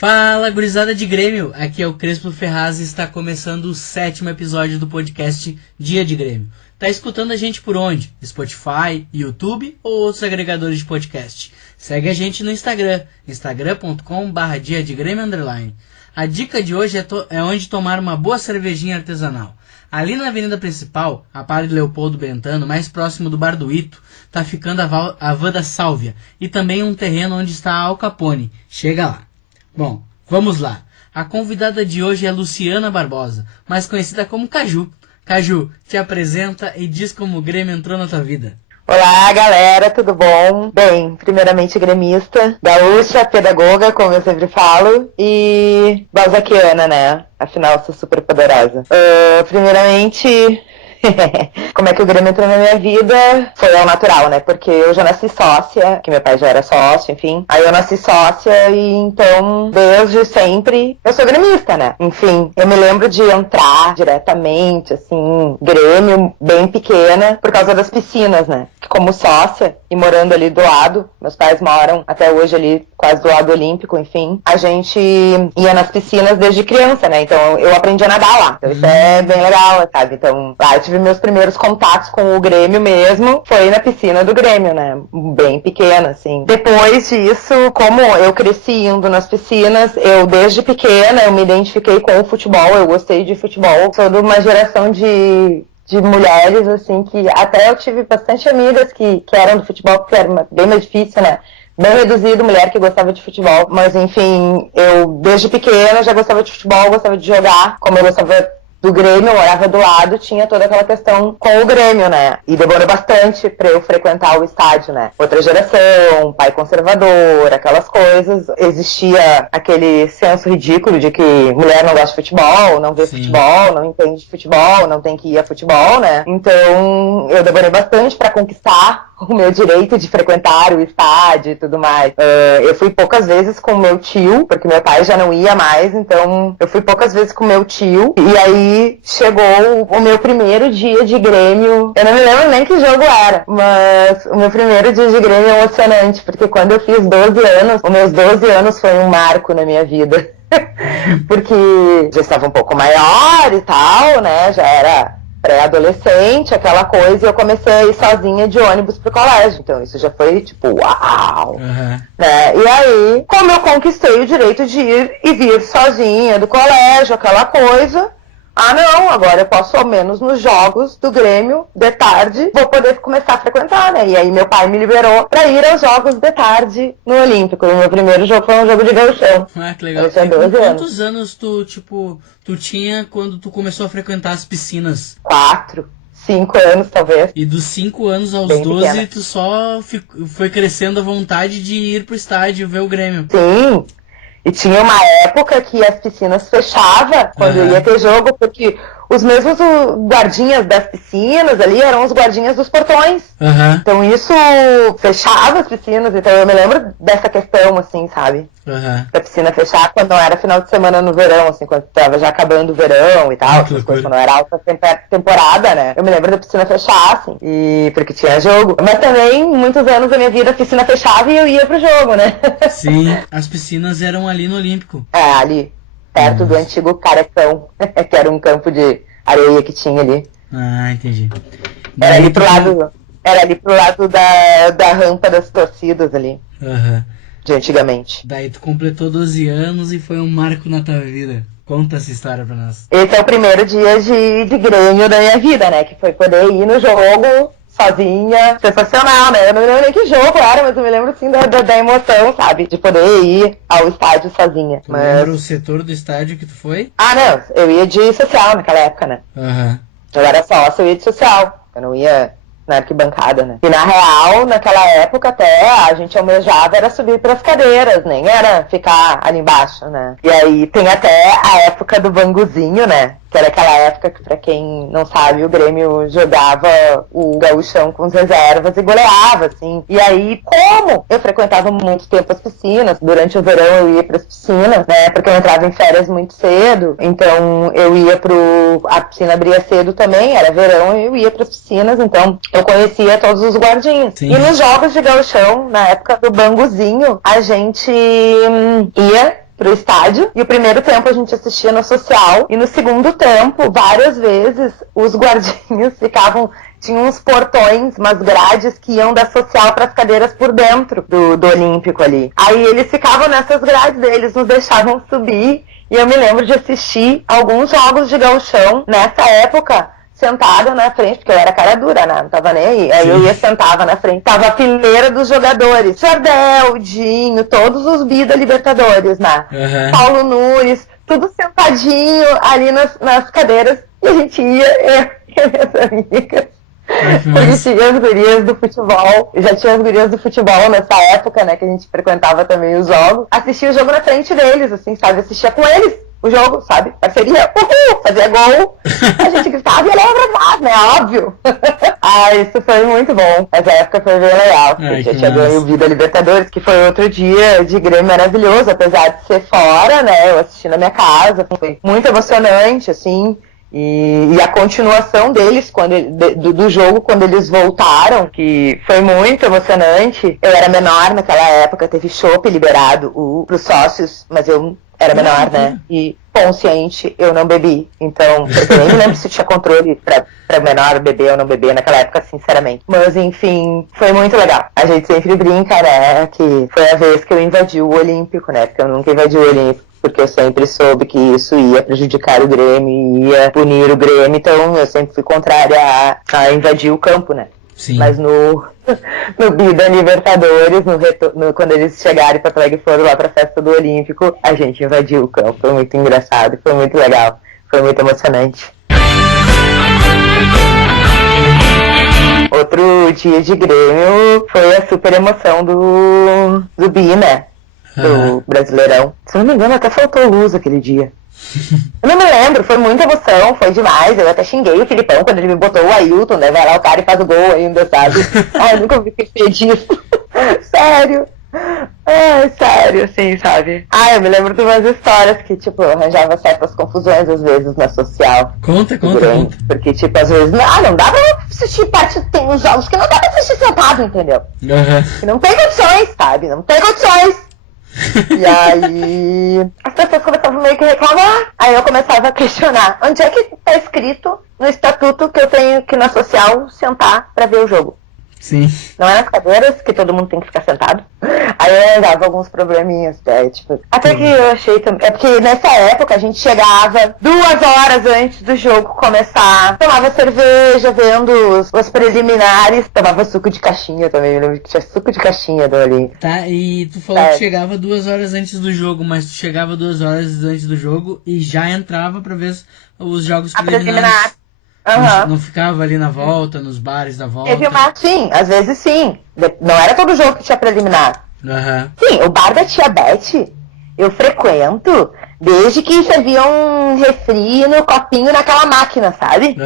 Fala, gurizada de Grêmio! Aqui é o Crespo Ferraz e está começando o 7º episódio do podcast Dia de Grêmio. Tá escutando a gente por onde? Spotify, YouTube ou outros agregadores de podcast? Segue a gente no Instagram, instagram.com/diadegrêmio_. A dica de hoje é onde tomar uma boa cervejinha artesanal. Ali na avenida principal, a Padre Leopoldo Bentano, mais próximo do Bar do Ito, tá ficando a Van da Sálvia e também um terreno onde está a Al Capone. Chega lá! Bom, vamos lá. A convidada de hoje é Luciana Barbosa, mais conhecida como Caju. Caju, te apresenta e diz como o Grêmio entrou na tua vida. Olá, galera, tudo bom? Bem, primeiramente gremista, gaúcha, pedagoga, como eu sempre falo, e balzaquiana, né? Afinal, sou super poderosa. Primeiramente... Como é que o Grêmio entrou na minha vida? Foi ao natural, né? Porque eu já nasci sócia, que meu pai já era sócio, enfim. Aí eu nasci sócia e então, desde sempre, eu sou gremista, né? Enfim, eu me lembro de entrar diretamente, assim, Grêmio, bem pequena, por causa das piscinas, né? Que como sócia e morando ali do lado, meus pais moram até hoje ali quase do lado olímpico, enfim. A gente ia nas piscinas desde criança, né? Então eu aprendi a nadar lá. Então isso é bem legal, sabe? Então lá eu tive meus primeiros contatos com o Grêmio mesmo, foi na piscina do Grêmio, né? Bem pequena, assim. Depois disso, como eu cresci indo nas piscinas, eu desde pequena eu me identifiquei com o futebol, eu gostei de futebol. Sou de uma geração de mulheres, assim, que até eu tive bastante amigas que eram do futebol, porque era bem mais difícil, né? Bem reduzido, mulher que gostava de futebol. Mas, enfim, eu desde pequena já gostava de futebol, gostava de jogar. Como eu gostava do Grêmio, eu morava do lado, tinha toda aquela questão com o Grêmio, né? E demorou bastante pra eu frequentar o estádio, né? Outra geração, pai conservador, aquelas coisas. Existia aquele senso ridículo de que mulher não gosta de futebol, não vê futebol, não entende de futebol, não tem que ir a futebol, né? Então, eu demorei bastante pra conquistar o meu direito de frequentar o estádio e tudo mais. Eu fui poucas vezes com o meu tio, porque meu pai já não ia mais, então eu fui poucas vezes com o meu tio, e aí chegou o meu primeiro dia de Grêmio. Eu não me lembro nem que jogo era, mas o meu primeiro dia de Grêmio é emocionante, porque quando eu fiz 12 anos, os meus 12 anos foi um marco na minha vida. Porque já estava um pouco maior e tal, né, já era pré-adolescente, aquela coisa, e eu comecei a ir sozinha de ônibus pro colégio. Então isso já foi tipo, uau! Né? E aí, como eu conquistei o direito de ir e vir sozinha do colégio, aquela coisa, não, agora eu posso ao menos nos jogos do Grêmio, de tarde, vou poder começar a frequentar, né? E aí meu pai me liberou pra ir aos jogos de tarde no Olímpico. E o meu primeiro jogo foi um jogo de gauchão. Ah, que legal. E quantos anos tu tinha quando tu começou a frequentar as piscinas? 4, 5 anos, talvez. E dos 5 anos aos bem 12, pequena. tu só foi crescendo a vontade de ir pro estádio ver o Grêmio. Sim. E tinha uma época que as piscinas fechavam quando ia ter jogo, porque os mesmos guardinhas das piscinas ali eram os guardinhas dos portões. Então isso fechava as piscinas, então eu me lembro dessa questão, assim, sabe? Da piscina fechar quando não era final de semana no verão, assim, quando tava já acabando o verão e tal, essas coisas, quando não era alta temporada, né? Eu me lembro da piscina fechar, assim, e porque tinha jogo. Mas também, muitos anos da minha vida, a piscina fechava e eu ia pro jogo, né? Sim, as piscinas eram ali no Olímpico. Ali, perto do antigo Carecão, que era um campo de areia que tinha ali. Ah, entendi. Era ali pro lado da rampa das torcidas ali. De antigamente. Daí tu completou 12 anos e foi um marco na tua vida. Conta essa história pra nós. Esse é o primeiro dia de Grêmio da minha vida, né? Que foi poder ir no jogo sozinha. Sensacional, né? Eu não me lembro nem que jogo era, mas eu me lembro assim da emoção, sabe? De poder ir ao estádio sozinha. Tu lembra o setor do estádio que tu foi? Não. Eu ia de social naquela época, né? Eu era sócia, eu ia de social. Eu não ia na arquibancada, né? E na real, naquela época até, a gente almejava era subir pras cadeiras, nem era ficar ali embaixo, né? E aí tem até a época do banguzinho, né? Que era aquela época que, pra quem não sabe, o Grêmio jogava o gauchão com as reservas e goleava, assim. E aí, como eu frequentava muito tempo as piscinas, durante o verão eu ia pras piscinas, né? Porque eu entrava em férias muito cedo, então eu ia a piscina abria cedo também, era verão, e eu ia pras piscinas, então eu conhecia todos os guardinhas. Sim. E nos jogos de gauchão, na época do banguzinho, a gente ia pro estádio, e o primeiro tempo a gente assistia no social, e no segundo tempo, várias vezes, os guardinhas tinham uns portões, umas grades que iam da social para as cadeiras por dentro do Olímpico ali. Aí eles ficavam nessas grades, eles nos deixavam subir, e eu me lembro de assistir alguns jogos de gauchão nessa época, sentada na frente, porque eu era cara dura, né? Não tava nem aí. Aí eu sentava na frente, tava a fileira dos jogadores. Jardel, Dinho, todos os bi da Libertadores, né? Uhum. Paulo Nunes, tudo sentadinho ali nas cadeiras. E a gente ia, eu e minhas amigas. Porque tinha as gurias do futebol, já tinha as gurias do futebol nessa época, né? Que a gente frequentava também os jogos. Assistia o jogo na frente deles, assim, sabe? Assistia com eles o jogo, sabe? Parceria, fazia gol, a gente gritava e ele era bravado, né? Óbvio. Isso foi muito bom. Essa época foi bem legal. Porque tinha ganho o Vida Libertadores, que foi outro dia de Grêmio maravilhoso, apesar de ser fora, né? Eu assisti na minha casa, foi muito emocionante, assim. E a continuação deles do jogo quando eles voltaram, que foi muito emocionante. Eu era menor naquela época, teve chopp liberado pros sócios, mas eu era menor, né? E consciente, eu não bebi. Então, eu nem me lembro se tinha controle pra menor beber ou não beber naquela época, sinceramente. Mas, enfim, foi muito legal. A gente sempre brinca, né? Que foi a vez que eu invadi o Olímpico, né? Porque eu nunca invadi o Olímpico, porque eu sempre soube que isso ia prejudicar o Grêmio, ia punir o Grêmio. Então, eu sempre fui contrária a invadir o campo, né? Sim. Mas no Bida Libertadores, quando eles chegaram para Praga e foram lá pra festa do Olímpico, a gente invadiu o campo. Foi muito engraçado, foi muito legal, foi muito emocionante. Outro dia de Grêmio foi a super emoção do Bi, né? Do Brasileirão. Se não me engano, até faltou luz aquele dia. Eu não me lembro, foi muita emoção, foi demais. Eu até xinguei o Filipão quando ele me botou o Ailton, né? Vai lá o cara e faz o gol ainda, sabe? Ai, eu nunca vi esquecer disso. Sério. Sério, assim, sabe? Eu me lembro de umas histórias que, tipo, eu arranjava certas confusões às vezes na social. Conta. Porque, tipo, às vezes, não dá pra assistir tem uns jogos que não dá pra assistir sentado, entendeu? E não tem condições, sabe? Não tem condições. E aí as pessoas começavam meio que reclamar. Aí eu começava a questionar: onde é que tá escrito no estatuto que eu tenho que na social sentar pra ver o jogo? Sim. Não é nas cadeiras que todo mundo tem que ficar sentado? Aí eu dava alguns probleminhas, né? Tipo, até que eu achei também. É porque nessa época a gente chegava 2 horas antes do jogo começar, tomava cerveja, vendo os preliminares, tomava suco de caixinha também. Eu lembro que tinha suco de caixinha ali. Tá, e tu falou que chegava 2 horas antes do jogo, mas tu chegava 2 horas antes do jogo e já entrava pra ver os jogos preliminares. Não ficava ali na volta, nos bares da volta? Sim, às vezes sim. Não era todo jogo que tinha preliminar. Sim, o bar da Tia Beth eu frequento desde que servia um refri no copinho naquela máquina, sabe?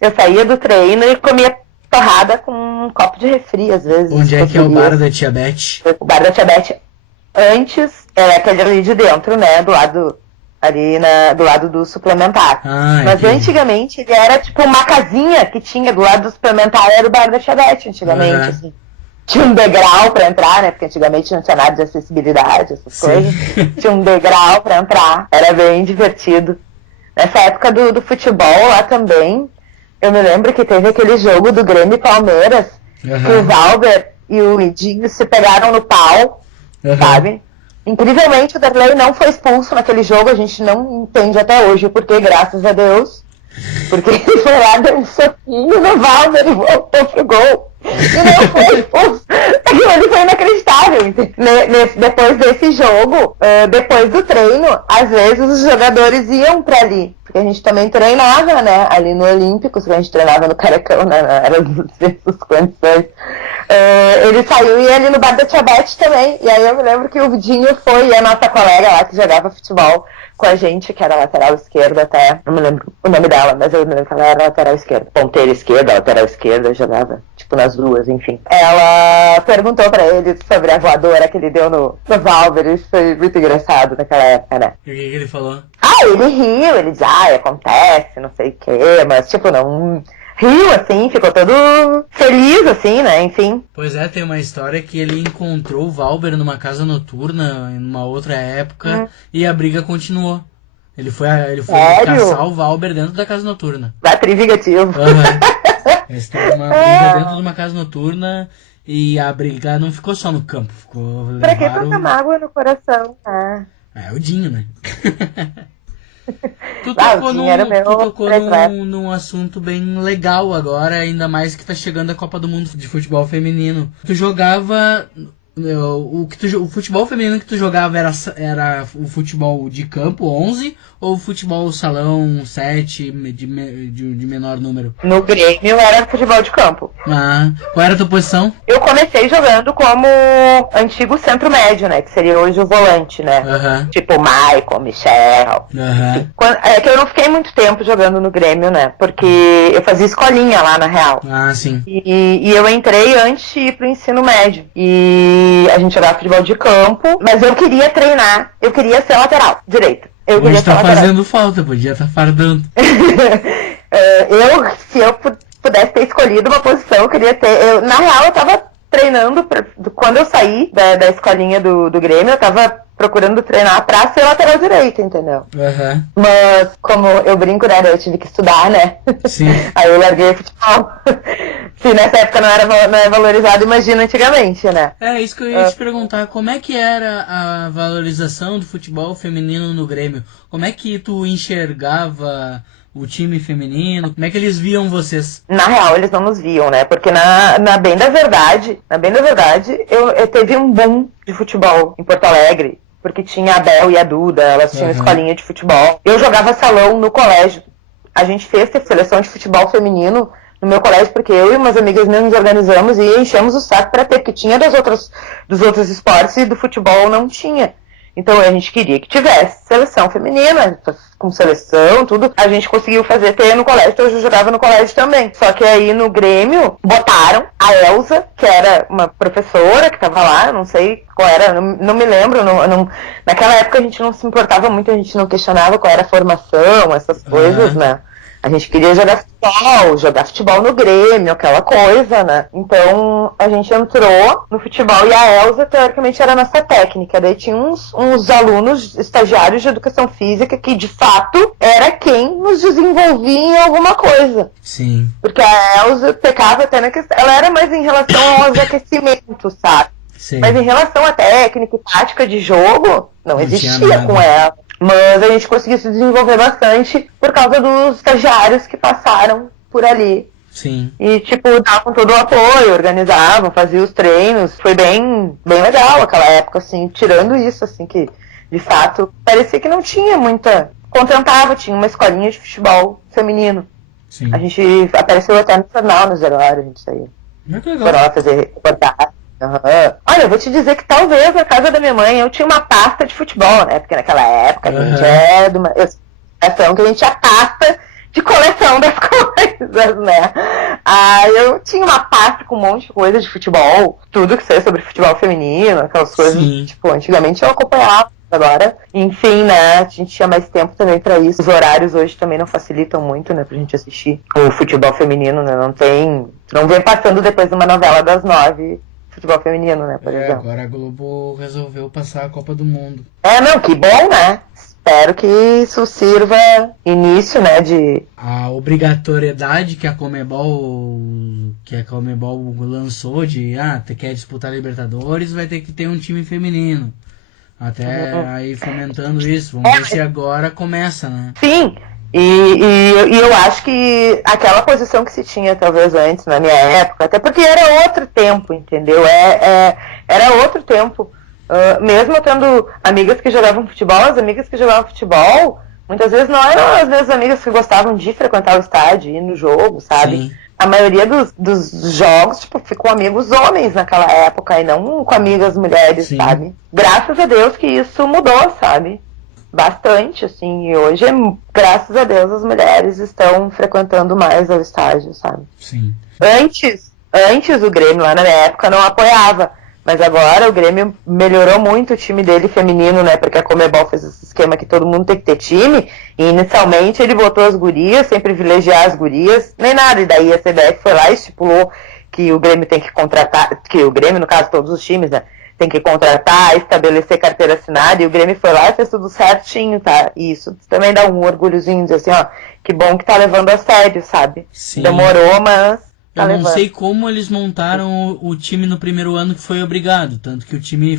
Eu saía do treino e comia torrada com um copo de refri, às vezes. Onde é que é o bar da Tia Beth? O bar da Tia Beth, antes, era aquele ali de dentro, né, do lado do suplementar. Mas antigamente ele era tipo uma casinha que tinha do lado do suplementar, era o bar da Tia Beth, antigamente, assim. Tinha um degrau pra entrar, né? Porque antigamente não tinha nada de acessibilidade, essas coisas. Tinha um degrau pra entrar. Era bem divertido. Nessa época do futebol lá também, eu me lembro que teve aquele jogo do Grêmio e Palmeiras, que o Valber e o Edinho se pegaram no pau, sabe? Incrivelmente o Darley não foi expulso naquele jogo, a gente não entende até hoje o porquê, graças a Deus. Porque ele foi lá, deu um soquinho no Valber e voltou pro gol. E não foi expulso. Aquilo ali foi inacreditável. Depois desse jogo, depois do treino, às vezes os jogadores iam pra ali. Porque a gente também treinava, né? Ali no Olímpico, a gente treinava no Carecão, né? Era das condições. Ele saiu e ia ali no bar da Tia Beth também. E aí eu me lembro que o Dinho foi, e a nossa colega lá que jogava futebol com a gente, que era lateral esquerda até, não me lembro o nome dela, mas eu me lembro que ela era lateral esquerda. Ponteira esquerda, lateral esquerda, jogava, tipo, nas duas, enfim. Ela perguntou pra ele sobre a voadora que ele deu no Valver, isso foi muito engraçado naquela época, né? E o que ele falou? Ele riu, ele disse, acontece, não sei o quê, mas, tipo, não... riu, assim, ficou todo feliz, assim, né, enfim. Pois é, tem uma história que ele encontrou o Valber numa casa noturna, em uma outra época, e a briga continuou. Ele foi caçar o Valber dentro da casa noturna. Vingativo. Eles teve uma briga dentro de uma casa noturna e a briga não ficou só no campo. Pra que tanta mágoa no coração, né? É o Dinho, né? Tu tocou num assunto bem legal agora, ainda mais que tá chegando a Copa do Mundo de futebol feminino. Tu jogava... O futebol feminino que tu jogava era o futebol de campo 11 ou o futebol salão 7 de menor número? No Grêmio era futebol de campo. Qual era a tua posição? Eu comecei jogando como antigo centro médio, né? Que seria hoje o volante, né? Tipo Michael, Michel. É que eu não fiquei muito tempo jogando no Grêmio, né? Porque eu fazia escolinha lá, na real. Sim. E eu entrei antes de ir pro ensino médio. E a gente jogava futebol de campo, mas eu queria treinar, eu queria ser lateral, direita. Hoje tá fazendo falta, podia estar fardando. Se eu pudesse ter escolhido uma posição, eu queria ter... na real, eu tava treinando, quando eu saí da escolinha do Grêmio, eu tava procurando treinar pra ser lateral direita, entendeu? Mas, como eu brinco, né, eu tive que estudar, né? Sim. Aí eu larguei o futebol. Se nessa época não é valorizado, imagina antigamente, né? É, isso que eu ia te perguntar. Como é que era a valorização do futebol feminino no Grêmio? Como é que tu enxergava o time feminino? Como é que eles viam vocês? Na real, eles não nos viam, né? Porque na bem da verdade, eu teve um boom de futebol em Porto Alegre. Porque tinha a Bel e a Duda, elas tinham escolinha de futebol. Eu jogava salão no colégio. A gente fez seleção de futebol feminino no meu colégio, porque eu e umas amigas minhas nos organizamos e enchemos o saco para ter, porque tinha dos outros esportes e do futebol não tinha. Então a gente queria que tivesse seleção feminina, com seleção, tudo. A gente conseguiu ter no colégio, então eu jogava no colégio também. Só que aí no Grêmio botaram a Elza, que era uma professora que tava lá, não sei qual era, não me lembro. Naquela época a gente não se importava muito, a gente não questionava qual era a formação, essas coisas, né? A gente queria jogar futebol no Grêmio, aquela coisa, né? Então, a gente entrou no futebol e a Elza, teoricamente, era a nossa técnica. Daí tinha uns alunos estagiários de educação física que, de fato, era quem nos desenvolvia em alguma coisa. Sim. Porque a Elza pecava até na questão... Ela era mais em relação aos aquecimentos, sabe? Sim. Mas em relação à técnica e tática de jogo, não existia com ela. Mas a gente conseguiu se desenvolver bastante por causa dos estagiários que passaram por ali. Sim. E, davam todo o apoio, organizavam, faziam os treinos. Foi bem legal aquela época, assim, tirando isso, assim, que, de fato, parecia que não tinha muita... Contentava, tinha uma escolinha de futebol feminino. Sim. A gente apareceu até no jornal, no Zero Hora, a gente saiu. Muito legal. Foram lá fazer reportagem. Olha, eu vou te dizer que talvez na casa da minha mãe eu tinha uma pasta de futebol, né? Porque naquela época a gente é de uma geração que a gente tinha pasta de coleção das coisas, né? Eu tinha uma pasta com um monte de coisa de futebol, tudo que seja sobre futebol feminino, aquelas coisas, antigamente eu acompanhava. Agora, enfim, né, a gente tinha mais tempo também pra isso. Os horários hoje também não facilitam muito, né, pra gente assistir o futebol feminino, né, não vem passando depois de uma novela das 9, futebol feminino, né, por exemplo. Agora a Globo resolveu passar a Copa do Mundo. Não, que bom, né? Espero que isso sirva início, né, de... A obrigatoriedade que a Conmebol lançou de, tu quer disputar Libertadores, vai ter que ter um time feminino. Até aí fomentando isso, vamos ver se agora começa, né? Sim, e eu acho que aquela posição que se tinha talvez antes, na minha época, até porque era outro tempo, entendeu? Era outro tempo. Mesmo eu tendo amigas que jogavam futebol, as amigas que jogavam futebol, muitas vezes não eram as mesmas amigas que gostavam de frequentar o estádio, ir no jogo, sabe? Sim. A maioria dos jogos, ficou amigos homens naquela época e não com amigas mulheres, sabe? Graças a Deus que isso mudou, sabe? Bastante, assim. E hoje, graças a Deus, as mulheres estão frequentando mais o estádio, sabe? Sim. Antes o Grêmio, lá na minha época, não apoiava. Mas agora o Grêmio melhorou muito o time dele feminino, né? Porque a Conmebol fez esse esquema que todo mundo tem que ter time. E inicialmente ele botou as gurias, sem privilegiar as gurias, nem nada. E daí a CBF foi lá e estipulou que o Grêmio tem que contratar, que o Grêmio, no caso, todos os times, né? Tem que contratar, estabelecer carteira assinada. E o Grêmio foi lá e fez tudo certinho, tá? E isso também dá um orgulhozinho, dizer assim, ó, que bom que tá levando a sério, sabe? Sim. Demorou, mas... Eu não sei como eles montaram o time no primeiro ano que foi obrigado, tanto que o time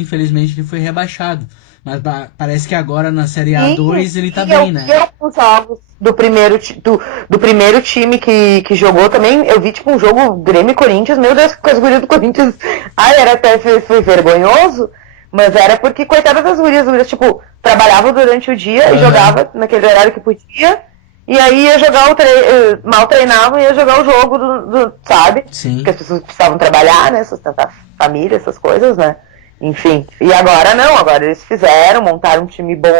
infelizmente, ele foi rebaixado. Mas parece que agora na Série A2 ele tá bem, né? Eu jogos do primeiro time que jogou também, eu vi tipo um jogo Grêmio e Corinthians, meu Deus, com as gurias do Corinthians, era até foi vergonhoso, mas era porque, coitadas das gurias, tipo, trabalhavam durante o dia e jogava naquele horário que podia. E aí ia jogar mal treinavam e ia jogar o jogo sabe? Sim. Porque as pessoas precisavam trabalhar, né? Sustentar família, essas coisas, né? Enfim. E agora não, agora eles montaram um time bom,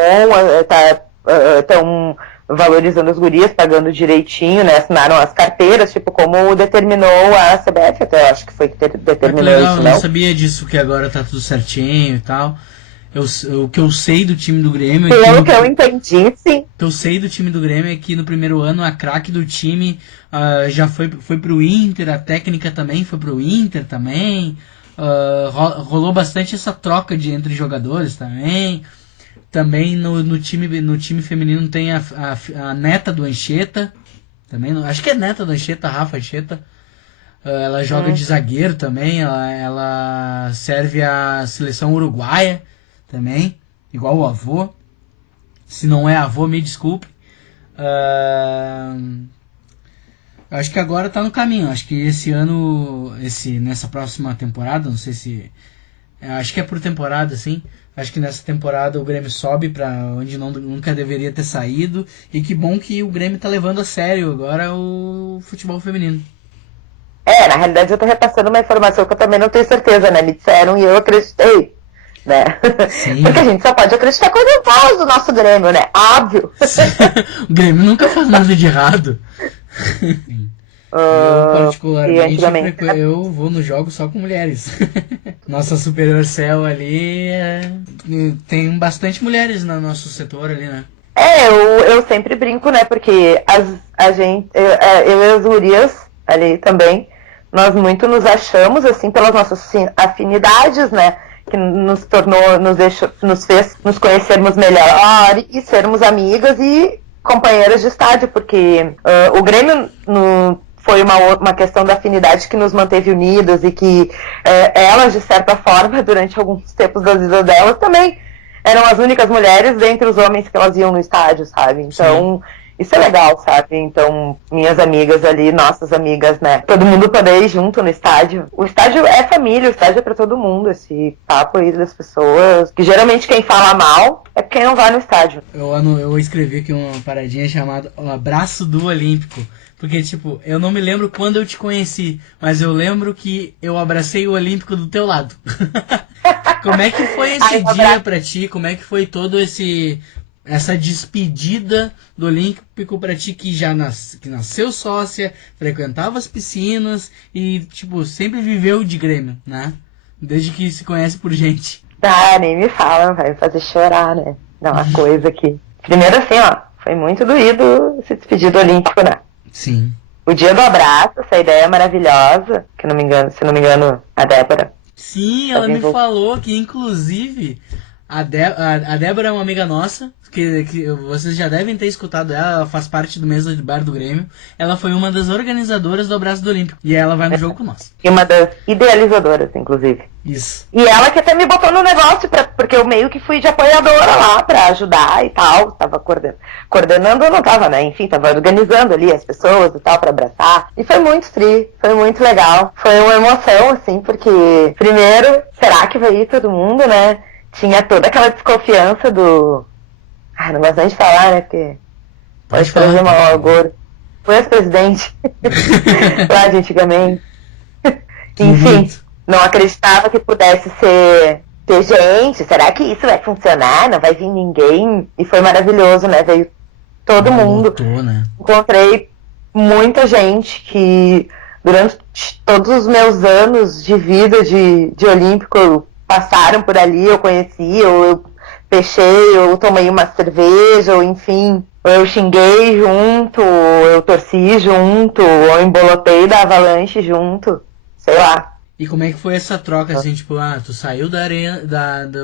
estão valorizando as gurias, pagando direitinho, né? Assinaram as carteiras, tipo, como determinou a CBF, até eu acho que foi que determinou legal, isso, não? Eu não sabia disso, que agora tá tudo certinho e tal. O que eu sei do time do Grêmio... Pelo que eu entendi, sim. O que eu sei do time do Grêmio é que no primeiro ano a craque do time já foi pro Inter, a técnica também foi pro Inter também. Rolou bastante essa troca entre jogadores também. Também no time feminino tem a neta do Anchieta. Também, acho que é neta do Anchieta, a Rafa Anchieta. Ela joga de zagueiro também. Ela serve a seleção uruguaia também, igual o avô. Se não é avô, me desculpe. Acho que agora tá no caminho. Acho que esse ano, nessa próxima temporada, não sei se... acho que é por temporada, sim. Acho que nessa temporada o Grêmio sobe pra onde nunca deveria ter saído. E que bom que o Grêmio tá levando a sério agora o futebol feminino. Na realidade eu tô repassando uma informação que eu também não tenho certeza, né? Me disseram e eu acreditei. Né? Porque a gente só pode acreditar coisas boas do nosso Grêmio, né? Óbvio. O Grêmio nunca faz nada de errado. Eu particularmente eu vou no jogo só com mulheres. Nossa Superior Cell ali tem bastante mulheres no nosso setor ali, né? Eu sempre brinco, né? Porque eu e as gurias ali também, nós muito nos achamos assim pelas nossas afinidades, né? Que nos fez nos conhecermos melhor e sermos amigas e companheiras de estádio, porque o Grêmio foi uma questão da afinidade que nos manteve unidas e que elas, de certa forma, durante alguns tempos da vida delas, também eram as únicas mulheres dentre os homens que elas iam no estádio, sabe? Então, isso é legal, sabe? Então, minhas amigas ali, nossas amigas, né? Todo mundo poder ir junto no estádio. O estádio é família, o estádio é pra todo mundo. Esse papo aí das pessoas. Que geralmente quem fala mal é quem não vai no estádio. Eu escrevi aqui uma paradinha chamada O Abraço do Olímpico. Porque, tipo, eu não me lembro quando eu te conheci, mas eu lembro que eu abracei o Olímpico do teu lado. Como é que foi esse dia pra ti? Como é que foi todo essa despedida do Olímpico pra ti que que nasceu sócia, frequentava as piscinas e, tipo, sempre viveu de Grêmio, né? Desde que se conhece por gente. Nem me fala, vai me fazer chorar, né? Dá uma coisa aqui. Primeiro assim, foi muito doído se despedir do Olímpico, né? Sim. O dia do abraço, essa ideia maravilhosa, que se não me engano, a Débora. Sim, ela me falou que, inclusive, a Débora é uma amiga nossa, que vocês já devem ter escutado ela faz parte do Mesa de Bar do Grêmio. Ela foi uma das organizadoras do Abraço do Olímpico. E ela vai no jogo com nós. E uma das idealizadoras, inclusive. Isso. E ela que até me botou no negócio, porque eu meio que fui de apoiadora lá pra ajudar e tal. Tava coordenando, eu não tava, né? Enfim, tava organizando ali as pessoas e tal pra abraçar. E foi muito foi muito legal. Foi uma emoção, assim, porque, primeiro, será que vai ir todo mundo, né? Tinha toda aquela desconfiança do... não gosto nem de falar, né? Porque pode trazer mal agora. Foi ex-presidente lá de antigamente. Enfim, não acreditava que pudesse ter gente. Será que isso vai funcionar? Não vai vir ninguém? E foi maravilhoso, né? Veio todo mundo. Voltou, né? Encontrei muita gente que durante todos os meus anos de vida de olímpico passaram por ali, eu conheci, ou eu pechei, ou eu tomei uma cerveja, ou enfim, ou eu xinguei junto, ou eu torci junto, ou eu embolotei da avalanche junto, sei lá. E como é que foi essa troca, assim, tipo, tu saiu da arena,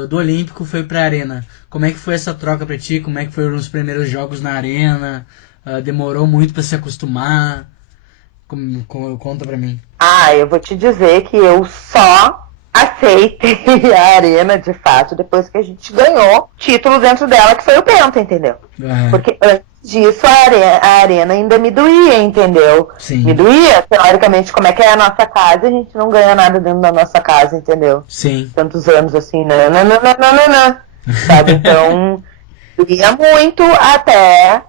do Olímpico, foi pra arena. Como é que foi essa troca pra ti? Como é que foram os primeiros jogos na arena? Demorou muito pra se acostumar? Conta pra mim. Eu vou te dizer que eu só aceitei a arena, de fato, depois que a gente ganhou título dentro dela, que foi o Penta, entendeu? Porque antes disso a arena ainda me doía, entendeu? Sim. Me doía, teoricamente, como é que é a nossa casa, a gente não ganha nada dentro da nossa casa, entendeu? Sim. Tantos anos assim, não. Sabe? Então, doía muito até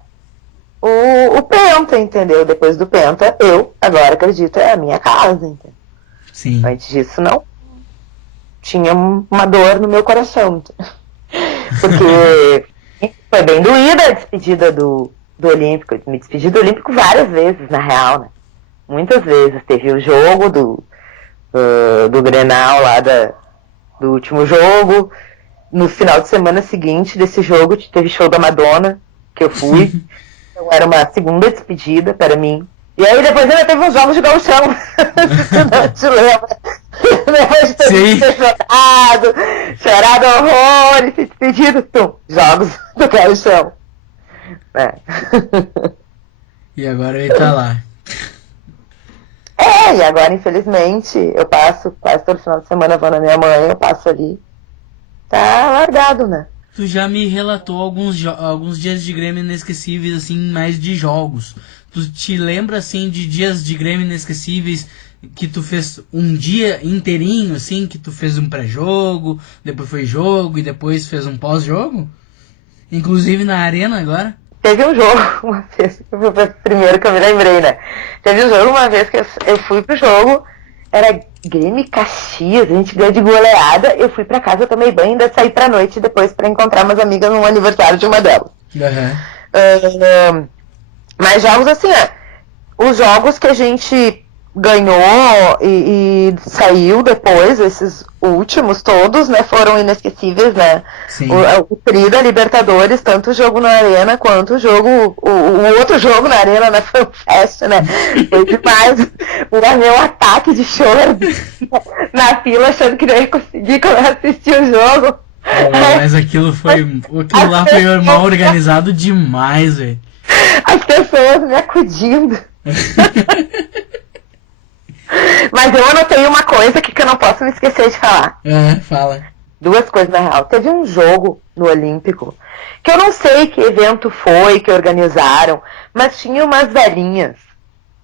o Penta, entendeu? Depois do Penta, eu agora acredito, é a minha casa, entendeu? Sim. Antes disso, não. Tinha uma dor no meu coração. Porque foi bem doída a despedida do Olímpico. Eu me despedi do Olímpico várias vezes, na real, né? Muitas vezes. Teve o jogo do Grenal lá do último jogo. No final de semana seguinte desse jogo, teve show da Madonna, que eu fui. Então era uma segunda despedida para mim. E aí depois ainda teve uns jogos de gauchão. Se não te lembra. Depois de ter chorado horror e se despedido. Jogos do gauchão. E agora ele tá lá. E agora infelizmente eu passo quase todo final de semana, vou na minha mãe, eu passo ali. Tá largado, né? Tu já me relatou alguns dias de Grêmio inesquecíveis, assim, mais de jogos. Tu te lembra, assim, de dias de Grêmio inesquecíveis que tu fez um dia inteirinho, assim, que tu fez um pré-jogo, depois foi jogo e depois fez um pós-jogo? Inclusive na arena agora? Teve um jogo, uma vez, primeiro que eu me lembrei, né? Teve um jogo uma vez que eu fui pro jogo, era Grêmio e Caxias, a gente ganhou de goleada, eu fui pra casa, eu tomei banho e ainda saí pra noite depois pra encontrar umas amigas no aniversário de uma delas. Mas jogos assim, os jogos que a gente ganhou e saiu depois, esses últimos todos, né, foram inesquecíveis, né? Sim. O tri da Libertadores, tanto o jogo na arena quanto o jogo, o outro jogo na arena, né, foi um fest, né? Foi demais. O meu ataque de choro na fila, achando que não ia conseguir assistir o jogo. Mas aquilo lá foi mal organizado demais, velho. As pessoas me acudindo. Mas eu anotei uma coisa que eu não posso me esquecer de falar. Fala. Duas coisas na real. Teve um jogo no Olímpico, que eu não sei que evento foi, que organizaram, mas tinha umas velhinhas,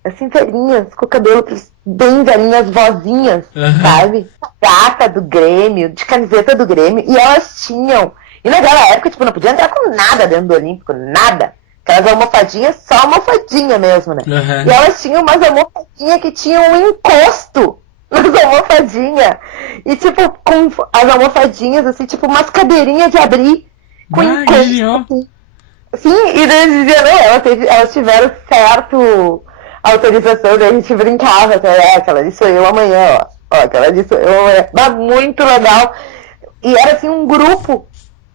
assim, velhinhas, com o cabelo bem velhinhas, vozinhas, sabe? Gata do Grêmio, de camiseta do Grêmio, e elas tinham, e naquela época, tipo, não podia entrar com nada dentro do Olímpico, nada. Aquelas almofadinhas, só almofadinha mesmo, né? E elas tinham umas almofadinhas que tinham um encosto nas almofadinhas. E, tipo, com as almofadinhas, assim, tipo, umas cadeirinhas de abrir com encosto. Sim, e eles diziam, não, elas tiveram certo autorização, daí a gente brincava, aquela ali sou eu amanhã, ó, aquela ali sou eu amanhã. Mas muito legal. E era, assim, um grupo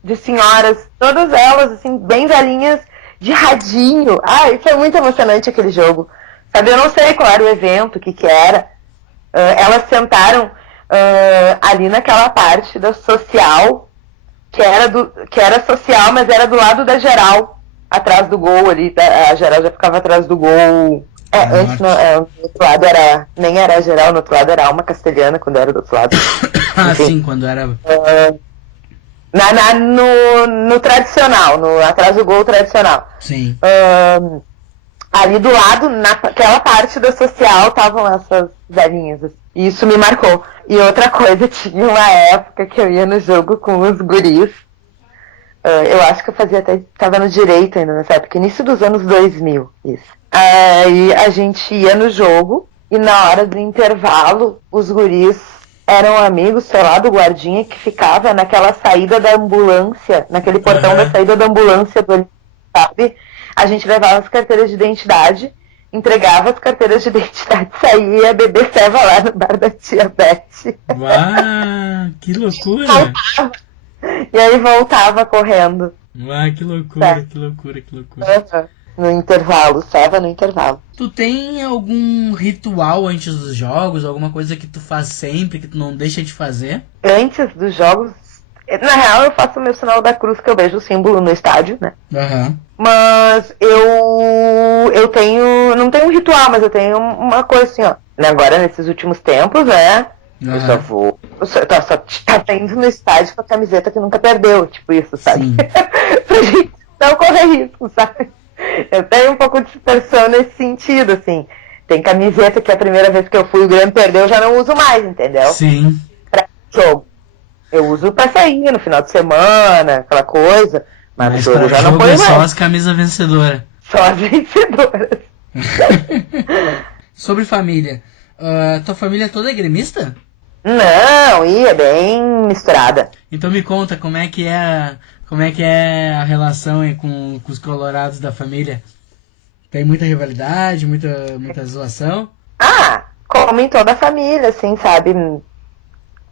de senhoras, todas elas, assim, bem velhinhas, de radinho. Foi muito emocionante aquele jogo. Sabe, eu não sei qual era o evento, o que era. Elas sentaram ali naquela parte da social, que era social, mas era do lado da geral, atrás do gol ali. A geral já ficava atrás do gol. Antes no outro lado nem era a geral, no outro lado era a Alma Castelhana, quando era do outro lado. Sim, quando era... no tradicional, atrás do gol tradicional. Sim. Ali do lado, naquela parte da social, estavam essas velhinhas. E isso me marcou. E outra coisa, tinha uma época que eu ia no jogo com os guris. Eu acho que eu tava no direito ainda nessa época, início dos anos 2000, isso. Aí a gente ia no jogo, e na hora do intervalo, os guris eram amigos, sei lá, do guardinha que ficava naquela saída da ambulância, naquele portão da saída da ambulância, sabe? A gente levava as carteiras de identidade entregava as carteiras de identidade, saía, beber ceva lá no bar da tia Beth. Uau, que loucura! E aí voltava correndo. Uau, que loucura, que loucura, que loucura. No intervalo, ceva no intervalo. Tu tem algum ritual antes dos jogos? Alguma coisa que tu faz sempre, que tu não deixa de fazer? Antes dos jogos, na real eu faço o meu sinal da cruz, que eu vejo o símbolo no estádio, né? Aham. Mas eu tenho, não tenho um ritual, mas eu tenho uma coisa assim, ó. Agora, nesses últimos tempos, né? Eu só vou. Só tá indo no estádio com a camiseta que nunca perdeu, tipo isso, sabe? Sim. Pra gente não correr risco, sabe? Eu tenho um pouco de dispersão nesse sentido, assim. Tem camiseta que a primeira vez que eu fui o Grêmio perdeu, eu já não uso mais, entendeu? Sim. Pra jogo. Eu uso pra sair no final de semana, aquela coisa. Mas o jogo já não foi mais. Só as camisas vencedoras. Só as vencedoras. Sobre família. Tua família toda é gremista? Não, é bem misturada. Então me conta como é que é a relação aí com os colorados da família. Tem muita rivalidade, muita zoação? Como em toda a família, assim, sabe?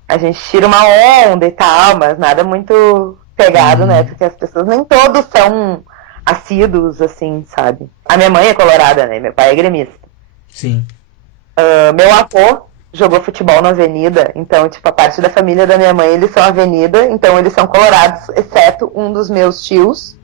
A gente tira uma onda e tal, mas nada muito pegado, né? Porque as pessoas nem todos são assíduos, assim, sabe? A minha mãe é colorada, né? Meu pai é gremista. Sim. Meu avô jogou futebol na Avenida, então, tipo, a parte da família da minha mãe, eles são Avenida, então eles são colorados, exceto um dos meus tios,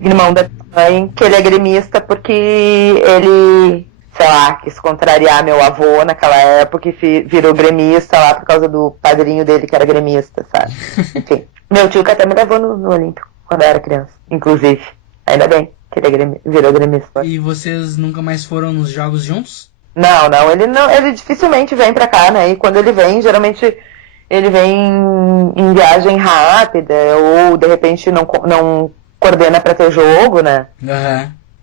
irmão da minha mãe, que ele é gremista porque ele, sei lá, quis contrariar meu avô naquela época e virou gremista lá por causa do padrinho dele que era gremista, sabe? Enfim, meu tio que até me levou no Olímpico quando eu era criança, inclusive, ainda bem que ele virou gremista. E vocês nunca mais foram nos jogos juntos? Não, ele dificilmente vem pra cá, né? E quando ele vem, geralmente ele vem em viagem rápida, ou de repente não coordena pra ter jogo, né?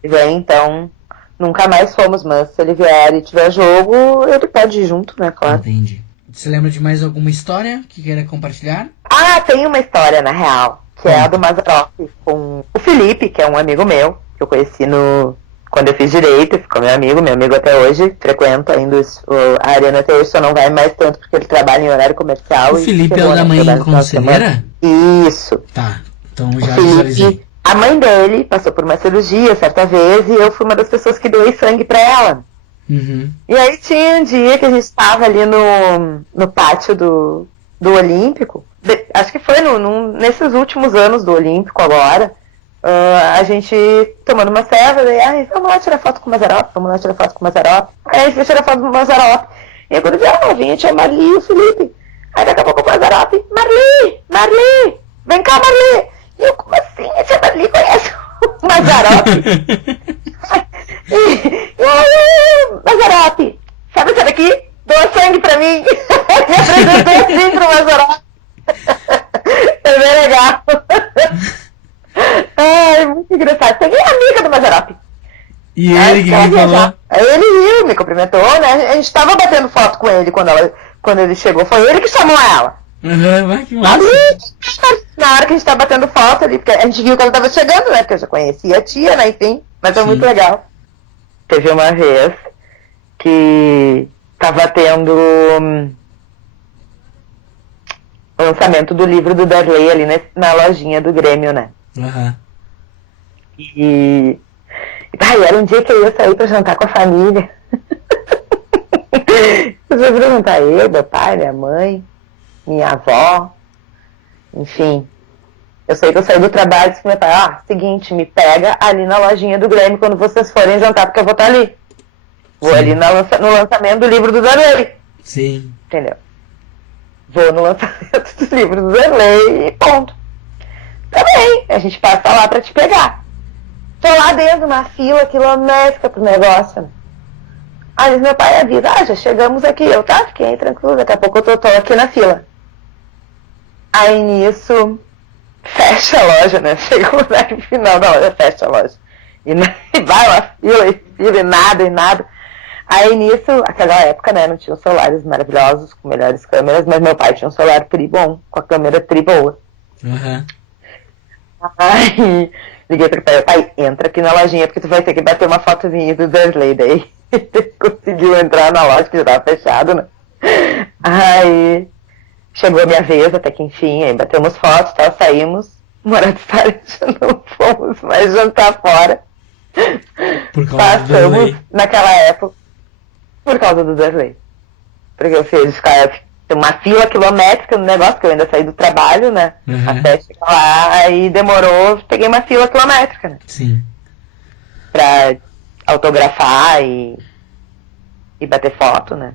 Ele vem, então nunca mais fomos, mas se ele vier e tiver jogo, ele pode ir junto, né? Claro. Entendi. Você lembra de mais alguma história que queira compartilhar? Tem uma história, na real, que é a do Mazzaropi com o Felipe, que é um amigo meu, que eu conheci quando eu fiz direito, ficou meu amigo até hoje, frequento ainda a Arena até hoje, só não vai mais tanto porque ele trabalha em horário comercial. O Felipe é o da mãe conselheira? Isso. Tá, então já visualizei. A mãe dele passou por uma cirurgia certa vez e eu fui uma das pessoas que doei sangue pra ela. E aí tinha um dia que a gente estava ali no pátio do Olímpico, acho que foi nesses últimos anos do Olímpico agora, a gente tomando uma ceva, daí, vamos lá tirar foto com o Mazzaropi. Aí a gente foi tirar foto com o Mazzaropi. E aí quando veio a novinha, tinha a Marli e o Felipe. Aí daqui a pouco o Mazzaropi, Marli, vem cá, Marli. E eu, como assim? A tia Marli conhece o Mazzaropi? Mazzaropi, sabe essa daqui? Doa sangue pra mim. Me apresentou assim pro Mazzaropi. É bem legal. Muito engraçado. Peguei a amiga do Mazzaropi. E ele que falou? Aí ele riu, me cumprimentou, né? A gente tava batendo foto com ele quando ele chegou. Foi ele que chamou ela. Vai, que massa. Na hora que a gente tava batendo foto ali, porque a gente viu que ela tava chegando, né? Porque eu já conhecia a tia, né? Enfim, mas foi muito legal. Teve uma vez que tava tendo o lançamento do livro do Darley ali na lojinha do Grêmio, né? E era um dia que eu ia sair pra jantar com a família. Eu fui perguntar meu pai, minha mãe, minha avó, enfim. Eu sei que eu saí do trabalho e disse pro meu pai, seguinte, me pega ali na lojinha do Grêmio quando vocês forem jantar, porque eu vou estar ali. Vou ali no lançamento do livro do Darley. Sim. Entendeu? Vou no lançamento do livro do Darley e ponto. Tá bem, a gente passa lá pra te pegar. Tô lá dentro de uma fila quilométrica pro negócio. Aí meu pai avisa, já chegamos aqui. Eu, fiquei aí tranquilo, daqui a pouco eu tô aqui na fila. Aí nisso, fecha a loja, né? Chegou no final da loja, fecha a loja. E vai lá, fila e nada. Aí nisso, aquela época, né, não tinha celulares maravilhosos, com melhores câmeras, mas meu pai tinha um celular tri bom, com a câmera tri boa. Aí Liguei pro pai, entra aqui na lojinha porque tu vai ter que bater uma foto minha do Dursley. Daí conseguiu entrar na loja que já tava fechado, né? Aí chegou a minha vez, até que enfim, aí batemos fotos, tal, saímos. Uma hora de tarde não fomos mais jantar fora. Por causa do Passamos Dursley. naquela época por causa do Dursley. Porque eu fiz uma fila quilométrica no negócio, que eu ainda saí do trabalho, né? Uhum. Até chegar lá, aí demorou, peguei uma fila quilométrica, né? Sim. Pra autografar e bater foto, né?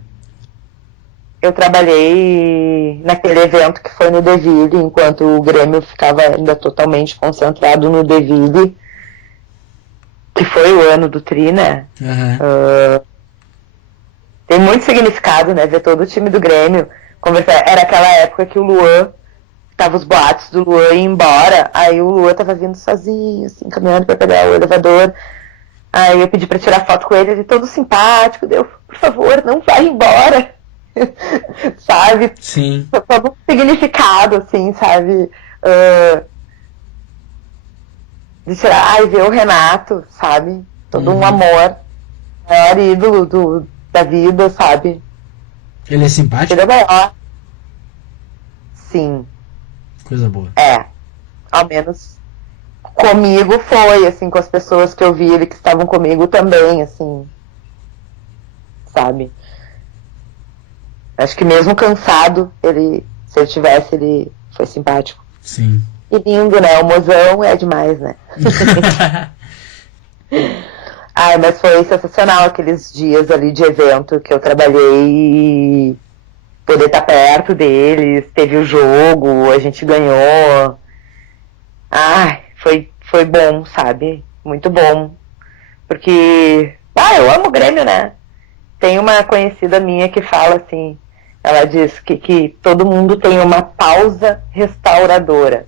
Eu trabalhei naquele evento que foi no Deville, enquanto o Grêmio ficava ainda totalmente concentrado no Deville, que foi o ano do Tri, né? Uhum. Tem muito significado, né? Ver todo o time do Grêmio conversar. Era aquela época que o Luan, tava os boatos do Luan ir embora, aí o Luan tava vindo sozinho, assim, caminhando pra pegar o elevador. Aí eu pedi pra tirar foto com ele todo simpático, deu, por favor, não vai embora. Sabe? Sim. Todo um significado, assim, sabe? De tirar, ver o Renato, sabe? Todo um amor. Maior ídolo da vida, sabe? Ele é simpático? Ele é maior. Sim. Coisa boa. Ao menos comigo foi, assim, com as pessoas que eu vi ele que estavam comigo também, assim. Sabe? Acho que mesmo cansado, se ele tivesse, ele foi simpático. Sim. E lindo, né? O mozão é demais, né? Ai, mas foi sensacional aqueles dias ali de evento que eu trabalhei e poder estar perto deles, teve o jogo, a gente ganhou. Ai, foi bom, sabe? Muito bom. Porque, eu amo o Grêmio, né? Tem uma conhecida minha que fala assim, ela diz que todo mundo tem uma pausa restauradora.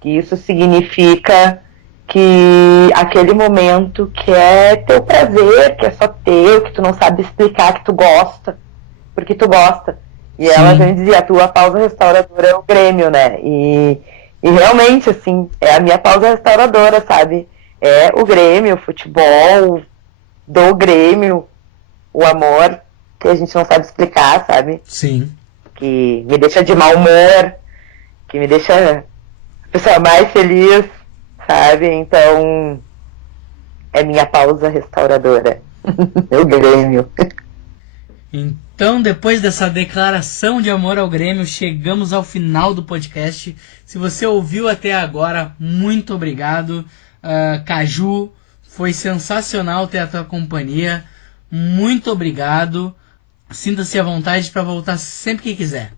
Que isso significa que aquele momento que é teu prazer, que é só teu, que tu não sabe explicar, que tu gosta, porque tu gosta. E Sim. ela já dizia, a tua pausa restauradora é o Grêmio, né? E realmente, assim, é a minha pausa restauradora, sabe? É o Grêmio, o futebol do Grêmio, o amor que a gente não sabe explicar, sabe? Sim. Que me deixa de mau humor, que me deixa a pessoa mais feliz, sabe? Então, é minha pausa restauradora. O Grêmio. Então, depois dessa declaração de amor ao Grêmio, chegamos ao final do podcast. Se você ouviu até agora, muito obrigado. Caju, foi sensacional ter a tua companhia. Muito obrigado. Sinta-se à vontade para voltar sempre que quiser.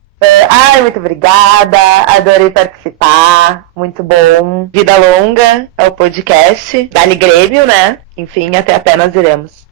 Muito obrigada, adorei participar, muito bom. Vida longa ao podcast, Dali Grêmio, né? Enfim, até nós iremos.